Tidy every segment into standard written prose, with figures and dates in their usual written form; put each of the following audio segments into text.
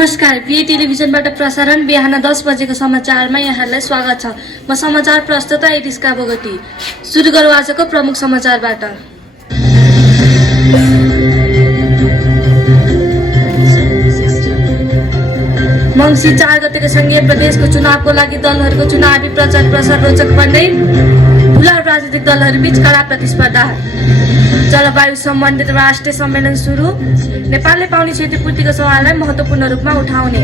नमस्कार, बीए टेलिभिजनबाट प्रसारण बिहान 10 बजेको समाचारमा यहाँलाई स्वागत छ। म समाचार प्रस्तुता एडिस्का बोगटी। सुरु गरौँ आजको प्रमुख समाचारबाट। मङ्सिर 4 गतेको संघीय प्रदेशको चुनावको लागि दलहरूको चुनावी प्रचार प्रसार रोचक बन्दै ठूला राजनीतिक दलहरूबीच कडा प्रतिस्पर्धा। जलवायु सम्बन्धित राष्ट्रिय सम्मेलन सुरु। नेपालले पाउने क्षतिपूर्तिको सवाललाई महत्त्वपूर्ण रूपमा उठाउने।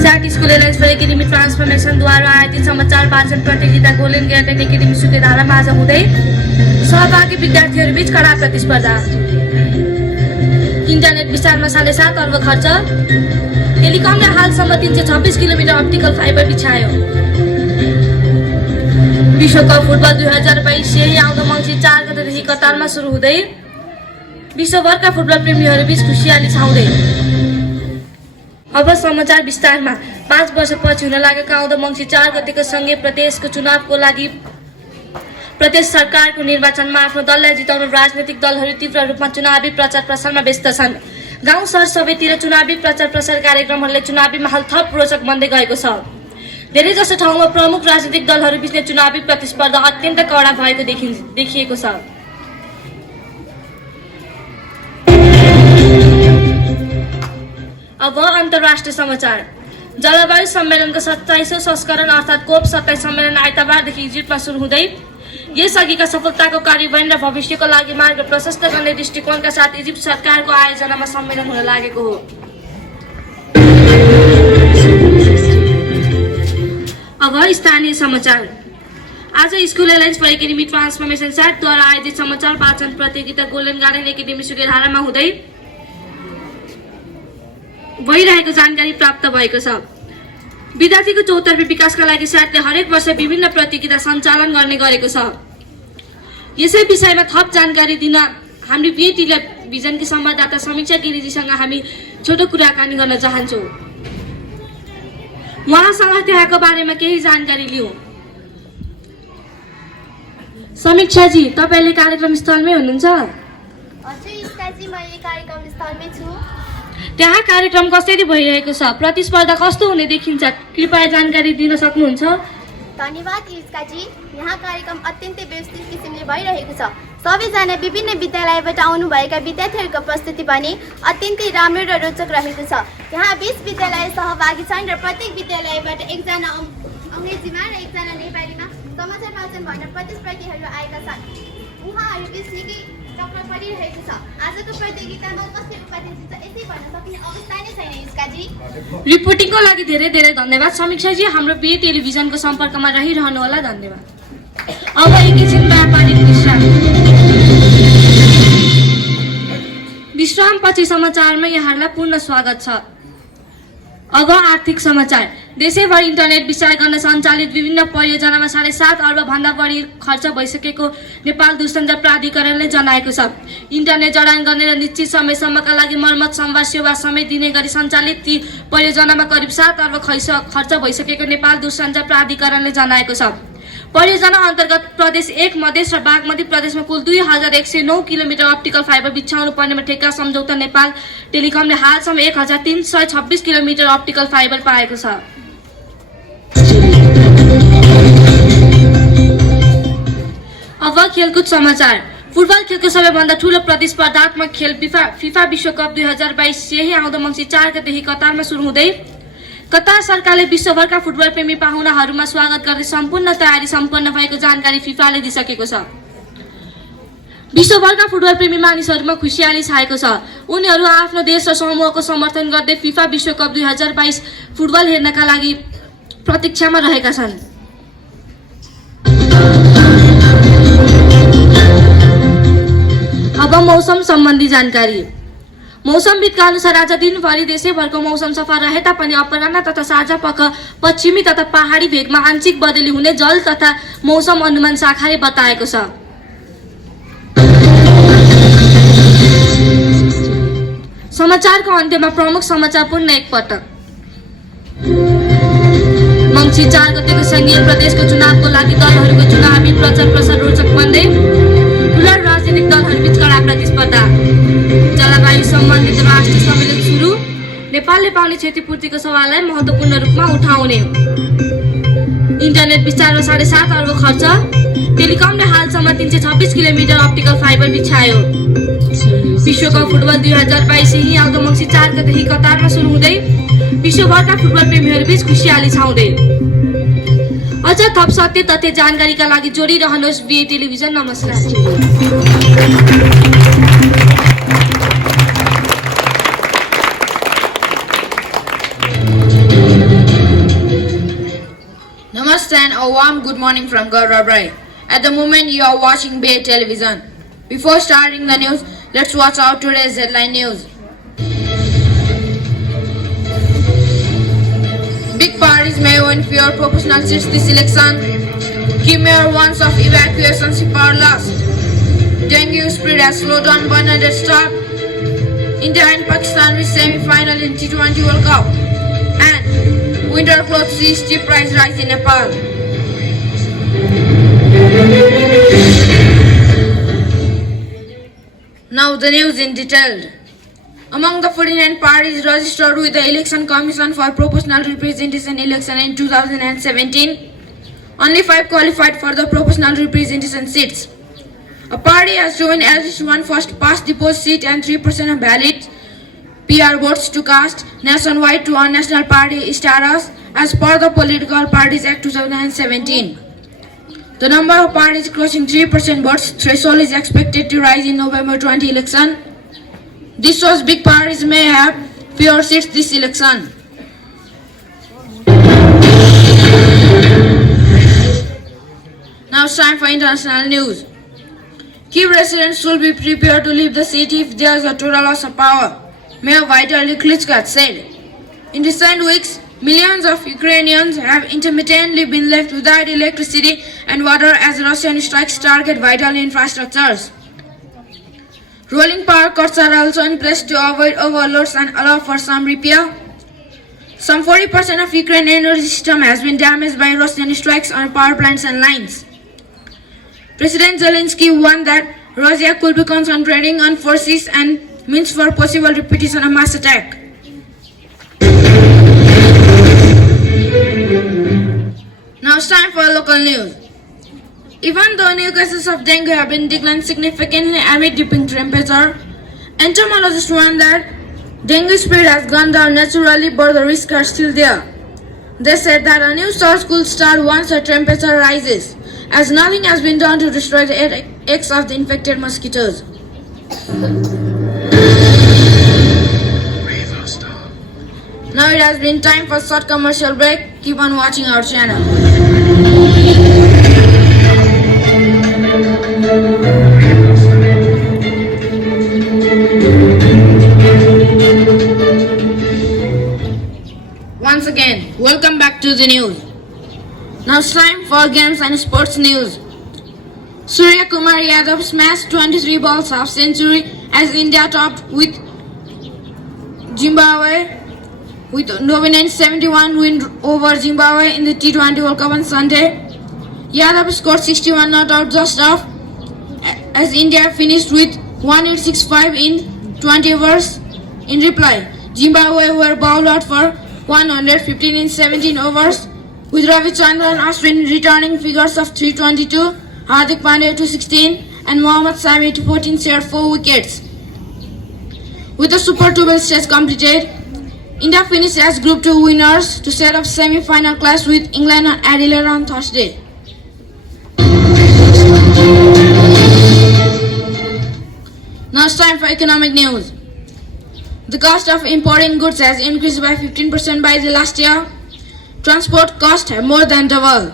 स्याट स्कुल एलायन्स फर एकाडेमी ट्रान्सफर्मेसनद्वारा आयोजित समाचार वाचन प्रतियोगिता गोल्डन गार्डन एकाडेमी सुकेधारामा आज हुँदै सहभागी विद्यार्थीहरूबीच कडा प्रतिस्पर्धा। इन्टरनेट विस्तारमा 7.5 अर्ब खर्च। टेलिकमले हालसम्म 326 किलोमिटर अप्टिकल फाइबर बिछायो। विश्वकप फुटबल 2022 यही आउँदो मङ्सिर 4 गतेदेखि कतारमा सुरु हुँदै विश्वभरका फुटबल प्रेमीहरूबीच खुसियाली छाउँदै। अब समाचार विस्तारमा। 5 वर्षपछि हुन लागेको आउँदो मङ्सिर 4 गतेको संघीय प्रदेशको चुनावको लागि प्रदेश सरकारको निर्वाचनमा आफ्नो दललाई जिताउन राजनैतिक दलहरू तीव्र रूपमा चुनावी प्रचार प्रसारमा व्यस्त छन्। गाउँ सहर सबैतिर चुनावी प्रचार प्रसार कार्यक्रमहरूले चुनावी माहौल थप रोचक बन्दै गएको छ। धेरै जसो ठाउँमा प्रमुख राजनीतिक दलहरूबीच चुनावी प्रतिस्पर्धा अत्यन्त कडा भएको देखिएको छ। अब अन्तर्राष्ट्रिय समाचार। जलवायु सम्मेलनको 27औं संस्करण अर्थात् कोप 27 सम्मेलन आइतबारदेखि इजिप्टमा सुरु हुँदै यसअघिका सफलताको कार्यान्वयन र भविष्यको लागि मार्ग प्रशस्त गर्ने दृष्टिकोणका साथ इजिप्ट सरकारको आयोजनामा सम्मेलन हुन लागेको हो। अब स्थानीय समाचार। आज school alliance for academy transformation स्याटद्वारा आयोजित समाचार वाचन प्रतियोगिता गोल्डन गार्डन एकाडेमी सुकेधारामा हुँदै भइरहेको जानकारी प्राप्त भएको छ। विद्यार्थीको चौतर्फी विकासका लागि स्याटले हरेक वर्ष विभिन्न प्रतियोगिता सञ्चालन गर्ने गरेको छ। यसै विषयमा थप जानकारी दिन हामी बीए टेलिभिजनकी संवाददाता समीक्षा गिरिजीसँग हामी छोटो कुराकानी गर्न चाहन्छौँ। उहाँसँग त्यहाँको बारेमा केही जानकारी लिउँ। समीक्षाजी, तपाईँले कार्यक्रम स्थलमै हुनुहुन्छ? हजुर इस्काजी, म यो कार्यक्रम स्थलमै छु। त्यहाँ कार्यक्रम कसरी भइरहेको छ? प्रतिस्पर्धा कस्तो हुने देखिन्छ? कृपया जानकारी दिन सक्नुहुन्छ? धन्यवाद इस्काजी। यहाँ कार्यक्रम अत्यन्तै व्यवस्थित किसिमले भइरहेको छ। सबैजना विभिन्न विद्यालयबाट आउनुभएका विद्यार्थीहरूको प्रस्तुति पनि अत्यन्तै राम्रो र रोचक रहेको छ। यहाँ 20 विद्यालय सहभागी छन् र प्रत्येक विद्यालयबाट एकजना अङ्ग्रेजीमा र एकजना नेपालीमा समाचार वाचन भन्न प्रतिस्पर्धीहरू आएका छन्। उहाँहरूबीच निकै टक्कर परिरहेको छ। आजको प्रतियोगितामा कसले उपाधि जित्छ यसै भन्न सकिने अवस्था नै छैन इस्काजी। रिपोर्टिङको लागि धेरै धेरै धन्यवाद समीक्षाजी। हाम्रो बीए टेलिभिजनको सम्पर्कमा रहिरहनु होला। धन्यवाद। अब एकैछिन व्यापारिक विश्रामपछि समाचारमा यहाँहरूलाई पुनः स्वागत छ। अब आर्थिक समाचार। देशैभर इन्टरनेट विस्तार गर्न सञ्चालित विभिन्न परियोजनामा 7.5 अर्ब भन्दा बढी खर्च भइसकेको नेपाल दूरसञ्चार प्राधिकरणले जनाएको छ। इन्टरनेट जडान गर्ने र निश्चित समयसम्मका लागि मर्मत सम्वाद सेवा समय दिने गरी सञ्चालित ती परियोजनामा करिब 7 अर्ब खर्च भइसकेको नेपाल दूरसञ्चार प्राधिकरणले जनाएको छ। परियोजना अन्तर्गत प्रदेश 1 मधेस र बागमती प्रदेशमा कुल 2109 किलोमिटर अप्टिकल फाइबर बिछाउनु पर्नेमा ठेक्का सम्झौता नेपाल टेलिकमले हालसम्म 1326 किलोमिटर अप्टिकल फाइबर पाएको छ। अब खेलकुद समाचार। फुटबल खेलको सबैभन्दा ठूलो प्रतिस्पर्धात्मक खेल फिफा विश्वकप 2022 यही आउँदो मङ्सिर 4 गतेदेखि कतारमा सुरु हुँदै कतार सरकारले विश्वभरका फुटबल प्रेमी पाहुनाहरूमा स्वागत गर्दै सम्पूर्ण तयारी सम्पन्न भएको जानकारी फिफाले दिइसकेको छ। विश्वभरका फुटबल प्रेमी मानिसहरूमा खुसियाली छाएको छ। उनीहरू आफ्नो देश र समूहको समर्थन गर्दै फिफा विश्वकप 2022 फुटबल हेर्नका लागि प्रतीक्षामा रहेका छन्। अब मौसम सम्बन्धी जानकारी। मौसमविदका अनुसार आज दिनभरि देशैभरको मौसम सफा रहे तापनि अपराह्न तथा साँझ पख पश्चिमी तथा पहाडी भेगमा आंशिक बदली हुने जल तथा मौसम अनुमान शाखाले बताएको छ। समाचारको अन्त्यमा प्रमुख समाचार पुनः एकपटक। मङ्सिर 4 गतेको संघीय प्रदेशको चुनावको लागि दलहरूको चुनावी प्रचार प्रसार रोचक बन्दै ठूला राजनीतिक दलहरूबीच कडा प्रतिस्पर्धा। जलवायु सम्बन्धित राष्ट्रिय सम्मेलन सुरु। नेपालले पाउने क्षतिपूर्तिको सवाललाई महत्त्वपूर्ण रूपमा उठाउने, इन्टरनेट विस्तारमा 7.5 अर्ब खर्च, टेलिकमले हालसम्म 326 किलोमिटर अप्टिकल फाइबर बिछायो। विश्वकप फुटबल 2022 यही आउँदो मङ्सिर 4 गतेदेखि कतारमा सुरु हुँदै विश्वभरका फुटबल प्रेमीहरूबीच खुसियाली छाउँदै। अझ थप सत्य तथ्य जानकारीका लागि जोडिरहनुहोस् बिए टेलिभिजन। नमस्कार। Namaste and a warm good morning from Gaurav Rai. At the moment you are watching Bay Television. Before starting the news, let's watch out today's headline news. Big parties may win fewer proportional seats this election. Key mayor warns of evacuation if power lost. Dengue spread has slowed down 100 stop. India and Pakistan reach semi-final in T20 World Cup. And winter clothes see steep price rise in Nepal. Now the news in detail. Among the 49 parties registered with the Election Commission for Proportional Representation election in 2017, only 5 qualified for the proportional representation seats. A party has joined at least one first past the post seat and 3% of ballot PR votes to cast nationwide to earn national party status as per the Political Parties Act 2017. The number of parties crossing 3% votes threshold is expected to rise in November 20 election. This shows big parties may have fewer seats this election. Now it's time for international news. Key residents should be prepared to leave the city if there is a total loss of power, Mayor Vitaly Klitschko said. In recent weeks, millions of Ukrainians have intermittently been left without electricity and water as Russian strikes target vital infrastructures. Rolling power cuts are also in place to avoid overloads and allow for some repair. Some 40% of Ukraine's energy system has been damaged by Russian strikes on power plants and lines. President Zelensky warned that Russia could be concentrating on forces and means for possible repetition of mass attack. Now it's time for local news. Even though new cases of dengue have been declined significantly amid dipping temperature, entomologists warn that dengue spread has gone down naturally, but the risks are still there. They said that a new surge could start once the temperature rises, as nothing has been done to destroy the eggs of the infected mosquitoes. Now it has been time for a short commercial break. Keep on watching our channel. Once again, welcome back to the news. Now it's time for games and sports news. Surya Kumar Yadav smashed 23 balls half century as India topped with Zimbabwe with dominant 71 win over Zimbabwe in the T20 World Cup on Sunday. Yadav scored 61 not out just off as India finished with 1865 in 20 overs. In reply, Zimbabwe were bowled out for 115 in 17 overs, with Ravichandran Ashwin returning figures of 322, Hardik Pandya 216 and Mohammad Sami 214 shared 4 wickets. With the Super 12 stage completed, India finished as Group 2 winners to set up semi-final clash with England and Adelaide on Thursday. Now it's time for economic news. The cost of importing goods has increased by 15% by the last year. Transport costs have more than doubled.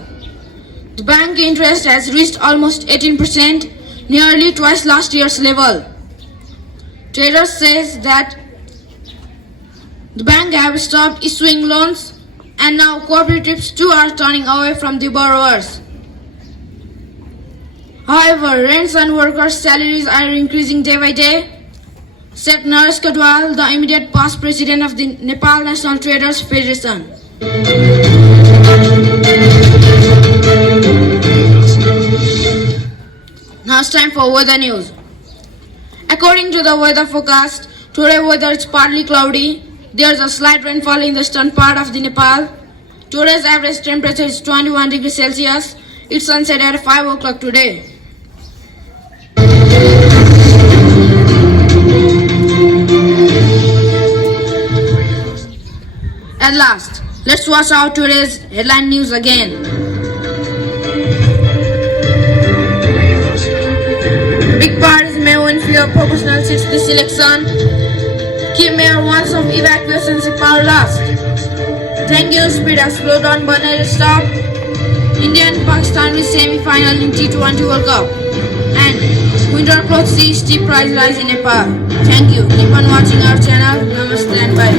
The bank interest has reached almost 18%, nearly twice last year's level. Traders says that the bank have stopped issuing loans and now cooperatives too are turning away from the borrowers. However, rents and workers' salaries are increasing day by day, said Naresh Kadwal, the immediate past president of the Nepal National Traders Federation. Now it's time for weather news. According to the weather forecast, today weather is partly cloudy There's a slight rainfall in the eastern part of the Nepal. Today's average temperature is 21 degrees Celsius. It's sunset at 5 o'clock today. At last, let's watch out today's headline news again. Big parties may win fewer proportional seats this election. Key mayor wants some evacuations in power lost. Dengue speed has slowed down but not stopped. India and Pakistan will semi-final in T20 World Cup. And winter clothes see steep price rise in Nepal. Thank you. Keep on watching our channel. Namaste and bye.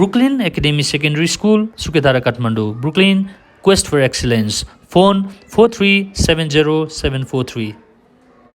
Brooklyn Academy Secondary School, Sukedhara, Kathmandu. Brooklyn, quest for excellence. Phone 4370743.